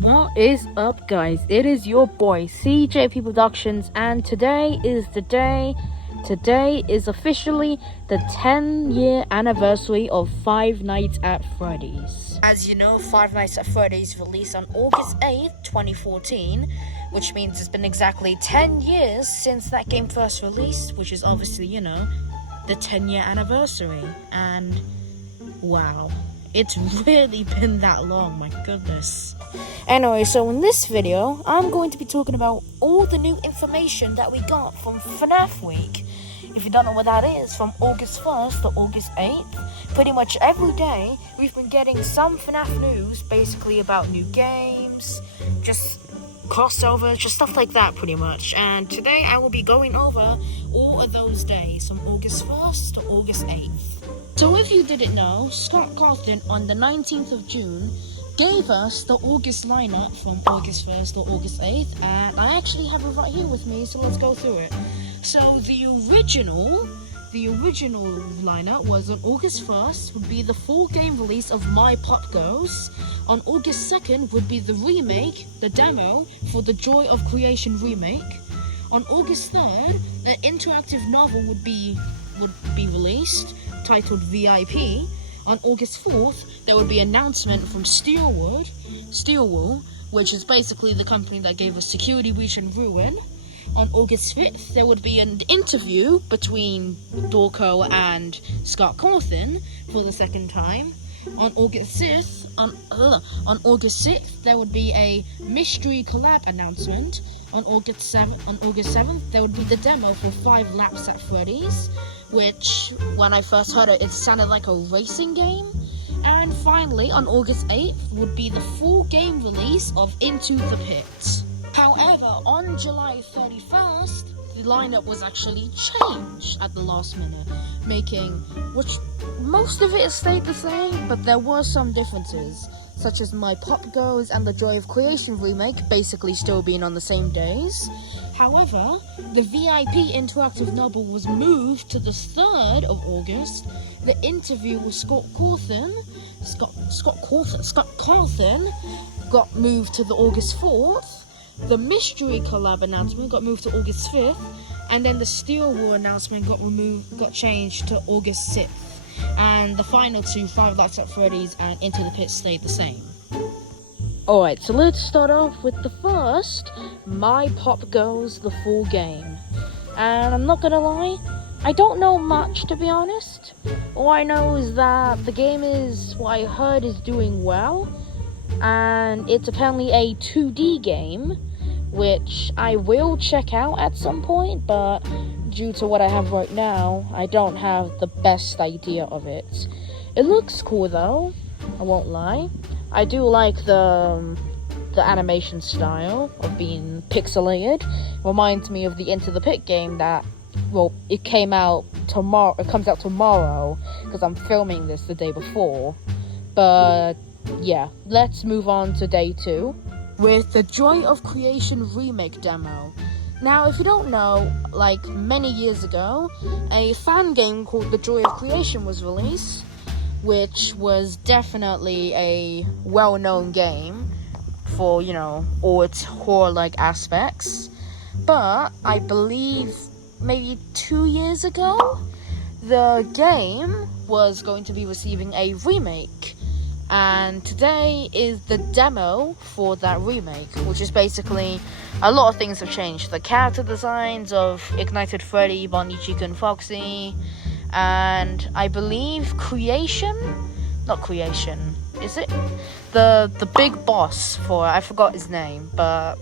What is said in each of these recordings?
What is up, guys? It is your boy CJP Productions, and today is the day. Today is officially the 10-year anniversary of Five Nights at Freddy's. As you know, Five Nights at Freddy's released on August 8th, 2014, which means it's been exactly 10 years since that game first released, which is obviously, the 10-year anniversary. And wow, it's really been that long, my goodness. Anyway, so in this video, I'm going to be talking about all the new information that we got from Fnaf Week. If you don't know what that is, from August 1st to August 8th, pretty much every day, we've been getting some Fnaf news, basically about new games, just crossovers, just stuff like that pretty much. And today I will be going over all of those days, from August 1st to August 8th. So if you didn't know, Scott Cawthon on the 19th of June gave us the August lineup from August 1st to August 8th, and I actually have it right here with me, so let's go through it. So the original lineup was on August 1st would be the full game release of My Pop Goes. On August 2nd would be the remake, the demo for the Joy of Creation remake. On August 3rd, an interactive novel would be released, titled VIP. On August 4th, there would be an announcement from Steelwool, which is basically the company that gave us Security Breach and Ruin. On August 5th, there would be an interview between Dorco and Scott Cawthon for the second time. On August 6th, there would be a mystery collab announcement. On August 7th, there would be the demo for 5 Laps at Freddy's, which, when I first heard it, it sounded like a racing game. And finally, on August 8th, would be the full game release of Into the Pit. However, on July 31st, the lineup was actually changed at the last minute, which most of it stayed the same, but there were some differences, such as My Pop Goes and the Joy of Creation remake basically still being on the same days. However, the VIP interactive novel was moved to the 3rd of August. The interview with Scott Cawthon got moved to the August 4th. The mystery collab announcement got moved to August 5th, and then the Steelwool announcement got changed to August 6th. And the final two, Five Nights at Freddy's and Into the Pit, stayed the same. Alright, so let's start off with the first, My Pop Goes, the full game. And I'm not gonna lie, I don't know much, to be honest. All I know is that the game is, what I heard, is doing well. And it's apparently a 2D game, which I will check out at some point, but due to what I have right now, I don't have the best idea of it. It looks cool though, I won't lie. I do like the animation style of being pixelated. Reminds me of the Into the Pit game that, it comes out tomorrow, because I'm filming this the day before. But yeah, let's move on to day 2 with the Joy of Creation remake demo. Now, if you don't know, like many years ago, a fan game called The Joy of Creation was released, which was definitely a well-known game for, all its horror-like aspects. But I believe maybe 2 years ago, the game was going to be receiving a remake. And today is the demo for that remake, which is basically, a lot of things have changed. The character designs of Ignited Freddy, Bonnie, Chica, and Foxy, and I believe is it? The big boss for it, I forgot his name, but,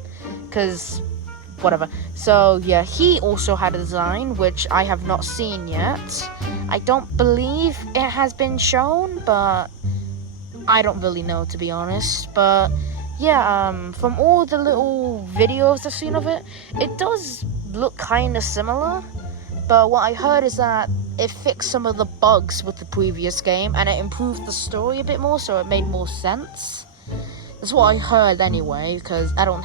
whatever. So yeah, he also had a design, which I have not seen yet. I don't believe it has been shown, but I don't really know, to be honest. But yeah, from all the little videos I've seen of it, it does look kind of similar. But what I heard is that it fixed some of the bugs with the previous game, and it improved the story a bit more, so it made more sense. That's what I heard anyway, because I don't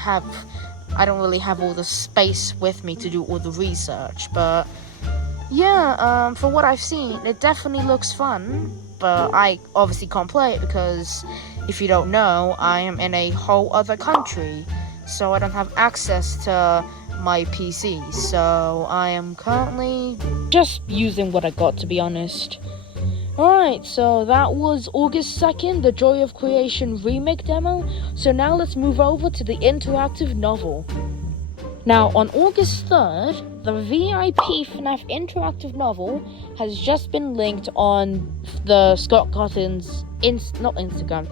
really have all the space with me to do all the research. But yeah, from what I've seen, it definitely looks fun. But I obviously can't play it because if you don't know, I am in a whole other country, so I don't have access to my PC. So I am currently just using what I got, to be honest. Alright, so that was August 2nd, the Joy of Creation remake demo. So now let's move over to the interactive novel. Now, on August 3rd, the VIP Fnaf interactive novel has just been linked on the Scott Cotton's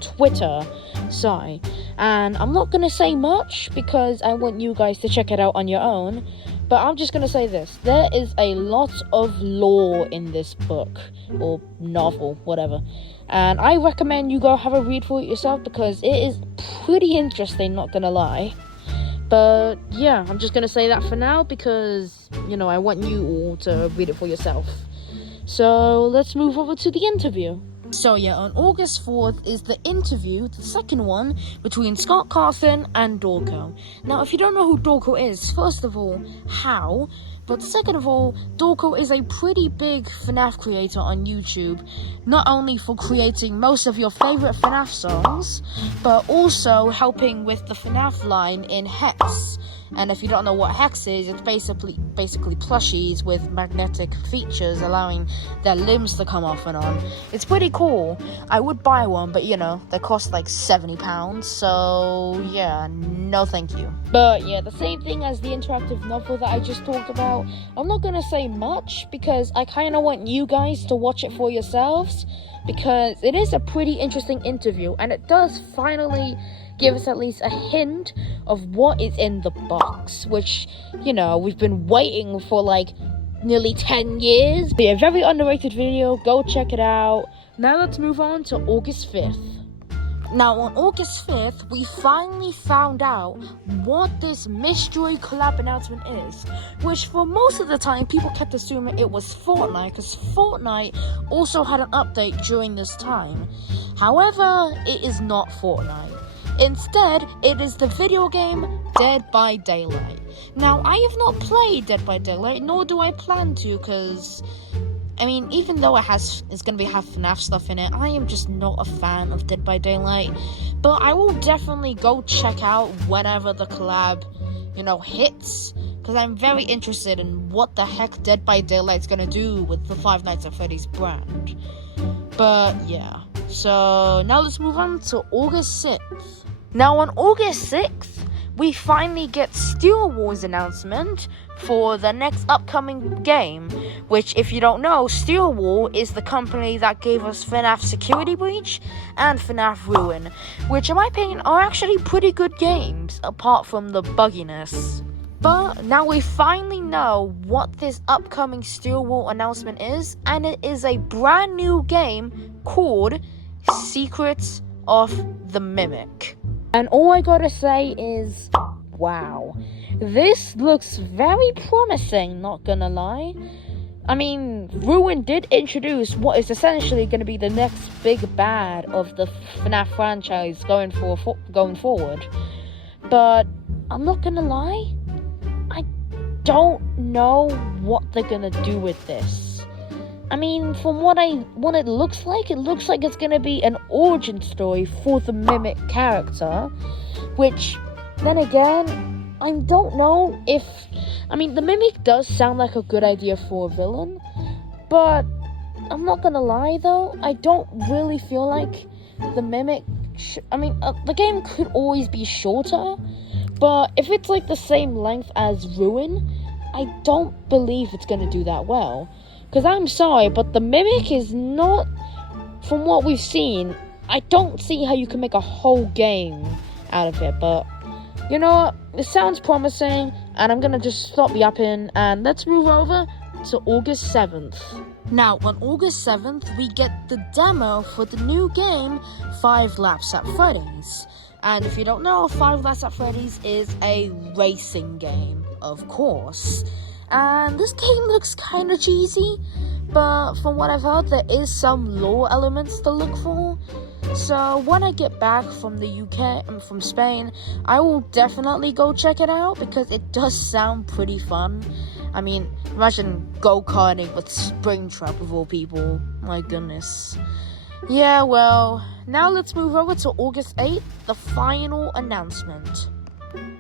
Twitter. Sorry. And I'm not going to say much because I want you guys to check it out on your own. But I'm just going to say this. There is a lot of lore in this book, or novel, whatever. And I recommend you go have a read for it yourself because it is pretty interesting, not going to lie. But yeah, I'm just going to say that for now because, I want you all to read it for yourself. So let's move over to the interview. So yeah, on August 4th is the interview, the second one, between Scott Cawthon and Dorco. Now, if you don't know who Dorco is, first of all, how? But second of all, Dorco is a pretty big FNAF creator on YouTube, not only for creating most of your favorite FNAF songs, but also helping with the FNAF line in Hex. And if you don't know what Hex is, it's basically plushies with magnetic features allowing their limbs to come off and on. It's pretty cool. I would buy one, but they cost like £70, so yeah, no thank you. But yeah, the same thing as the interactive novel that I just talked about. I'm not gonna say much because I kind of want you guys to watch it for yourselves because it is a pretty interesting interview and it does finally give us at least a hint of what is in the box, which, we've been waiting for like nearly 10 years. Be a very underrated video, go check it out. Now let's move on to August 5th. Now on August 5th, we finally found out what this mystery collab announcement is, which for most of the time people kept assuming it was Fortnite because Fortnite also had an update during this time. However, it is not Fortnite. Instead, it is the video game Dead by Daylight. Now, I have not played Dead by Daylight, nor do I plan to, because, even though it's going to have FNAF stuff in it, I am just not a fan of Dead by Daylight. But I will definitely go check out whenever the collab, hits, because I'm very interested in what the heck Dead by Daylight's going to do with the Five Nights at Freddy's brand. But, yeah. So, now let's move on to August 6th. Now, on August 6th, we finally get Steel Wars announcement for the next upcoming game, which, if you don't know, Steel War is the company that gave us FNAF Security Breach and FNAF Ruin, which, in my opinion, are actually pretty good games, apart from the bugginess. But now we finally know what this upcoming Steel War announcement is, and it is a brand new game called Secrets of the Mimic. And all I gotta say is, wow. This looks very promising, not gonna lie. Ruin did introduce what is essentially gonna be the next big bad of the FNAF franchise going forward. But I'm not gonna lie, I don't know what they're gonna do with this. From what it looks like it's gonna be an origin story for the Mimic character, which, then again, I don't know if... the Mimic does sound like a good idea for a villain, but I'm not gonna lie though, I don't really feel like the Mimic... the game could always be shorter, but if it's like the same length as Ruin, I don't believe it's gonna do that well. Because I'm sorry, but the Mimic is not, from what we've seen, I don't see how you can make a whole game out of it. But, you know what? It sounds promising, and I'm going to just stop yapping, and let's move over to August 7th. Now, on August 7th, we get the demo for the new game, 5 Laps at Freddy's. And if you don't know, 5 Laps at Freddy's is a racing game, of course. And this game looks kind of cheesy, but from what I've heard, there is some lore elements to look for. So when I get back from the UK and from Spain, I will definitely go check it out because it does sound pretty fun. Imagine go-karting with Springtrap of all people. My goodness. Yeah, well, now let's move over to August 8th, the final announcement.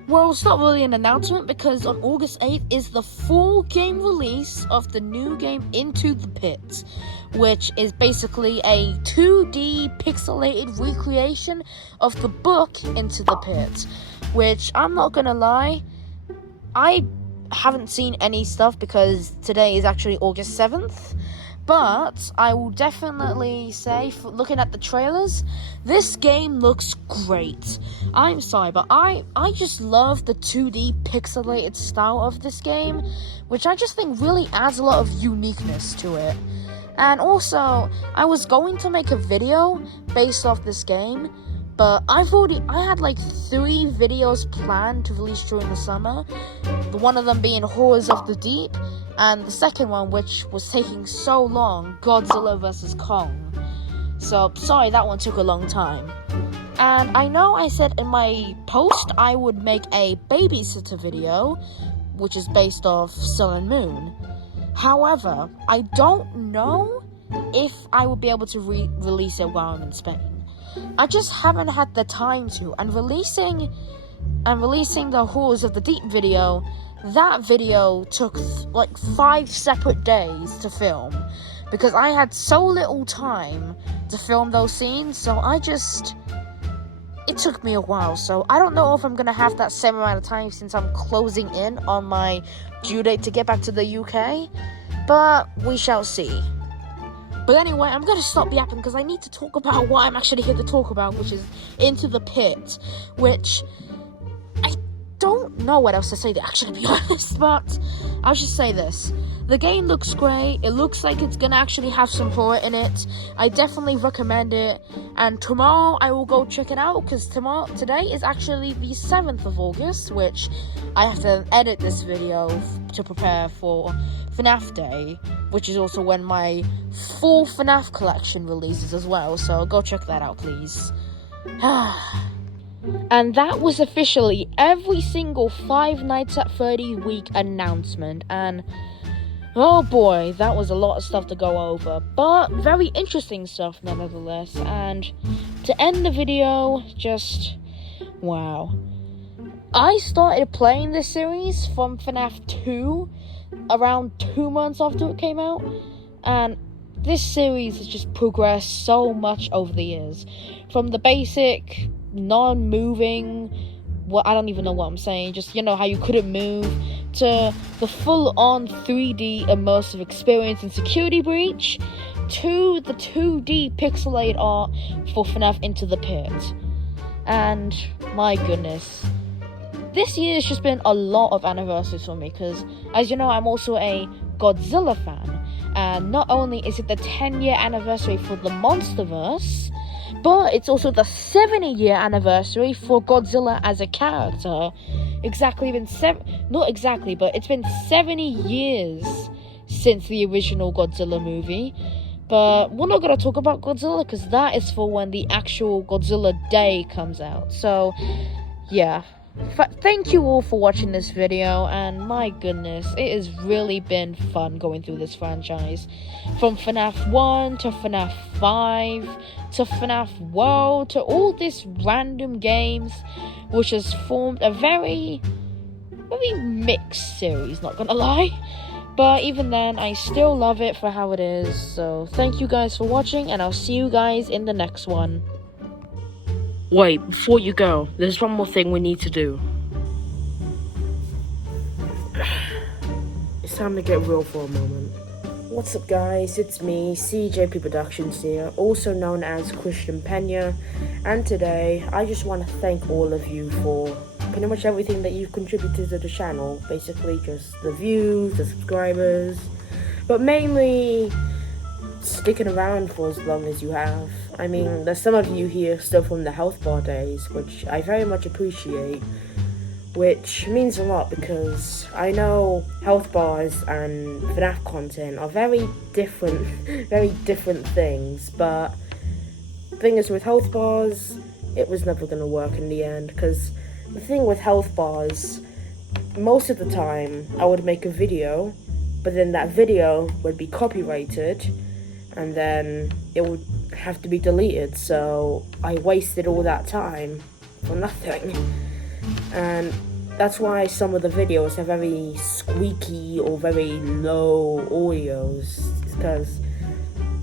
Well, it's not really an announcement because on August 8th is the full game release of the new game Into the Pit, which is basically a 2D pixelated recreation of the book Into the Pit, which I'm not gonna lie, I haven't seen any stuff because today is actually August 7th. But I will definitely say, looking at the trailers, this game looks great. I'm sorry, but I just love the 2D pixelated style of this game, which I just think really adds a lot of uniqueness to it. And also, I was going to make a video based off this game, but I had like 3 videos planned to release during the summer. One of them being Horrors of the Deep, and the second one, which was taking so long, Godzilla vs. Kong. So, sorry, that one took a long time. And I know I said in my post I would make a babysitter video, which is based off Sun and Moon. However, I don't know if I would be able to release it while I'm in Spain. I just haven't had the time to, and releasing the Horrors of the Deep video, that video took like 5 separate days to film because I had so little time to film those scenes, so it took me a while. So I don't know if I'm gonna have that same amount of time since I'm closing in on my due date to get back to the UK, but we shall see. But anyway, I'm gonna stop yapping because I need to talk about what I'm actually here to talk about, which is Into the Pit, which I don't know what else to say to actually be honest, but I'll just say this. The game looks great. It looks like it's gonna actually have some horror in it. I definitely recommend it. And tomorrow I will go check it out because today is actually the 7th of August, which I have to edit this video to prepare for Fnaf Day, which is also when my full Fnaf collection releases as well. So go check that out, please. And that was officially every single Five Nights at Freddy's week announcement, and oh boy, that was a lot of stuff to go over, but very interesting stuff nevertheless. And to end the video, just wow. I started playing this series from FNAF 2 around 2 months after it came out, and this series has just progressed so much over the years. From the basic non-moving, I don't even know what I'm saying, just how you couldn't move, to the full-on 3D immersive experience in Security Breach, to the 2D pixelated art for FNAF Into the Pit. And my goodness, this year has just been a lot of anniversaries for me because, as you know, I'm also a Godzilla fan, and not only is it the 10-year anniversary for the Monsterverse, but it's also the 70-year anniversary for Godzilla as a character. Not exactly, but it's been 70 years since the original Godzilla movie. But we're not going to talk about Godzilla because that is for when the actual Godzilla Day comes out. So, yeah. Thank you all for watching this video, and my goodness, it has really been fun going through this franchise. From FNAF 1 to FNAF 5 to FNAF World to all these random games, which has formed a very mixed series, not gonna lie. But even then, I still love it for how it is. So thank you guys for watching, and I'll see you guys in the next one. Wait, before you go, there's one more thing we need to do. It's time to get real for a moment. What's up guys, it's me, CJP Productions here, also known as Christian Pena, and today I just want to thank all of you for pretty much everything that you've contributed to the channel. Basically just the views, the subscribers, but mainly sticking around for as long as you have. I mean, there's some of you here still from the health bar days, which I very much appreciate, which means a lot because I know health bars and FNAF content are very different things, but the thing is with health bars, it was never going to work in the end, because the thing with health bars, most of the time I would make a video, but then that video would be copyrighted, and then it would have to be deleted, so I wasted all that time for nothing. And that's why some of the videos are very squeaky or very low audios, because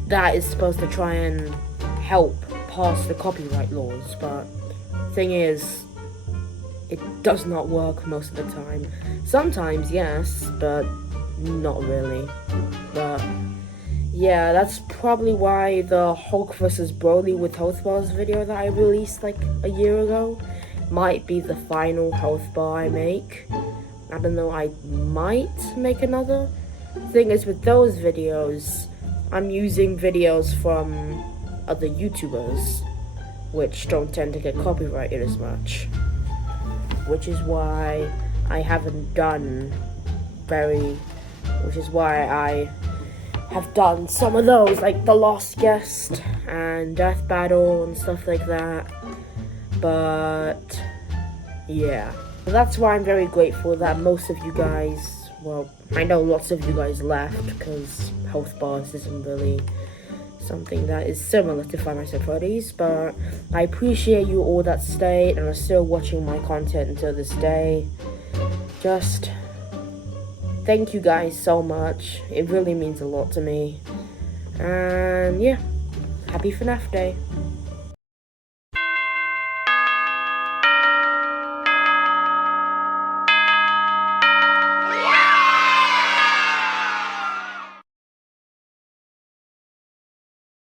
that is supposed to try and help pass the copyright laws, but thing is, it does not work most of the time. Sometimes yes, but not really. But yeah, that's probably why the Hulk vs. Broly with health bars video that I released like a year ago might be the final health bar I make. I don't know, I might make another. Thing is, with those videos, I'm using videos from other YouTubers, which don't tend to get copyrighted as much. Which is why I haven't done which is why I have done some of those, like The Lost Guest and Death Battle and stuff like that. But yeah, that's why I'm very grateful that most of you guys, well, I know lots of you guys left because health bars isn't really something that is similar to Five Nights at Freddy's, but I appreciate you all that stayed and are still watching my content until this day. Just thank you guys so much. It really means a lot to me. And yeah, happy FNAF Day.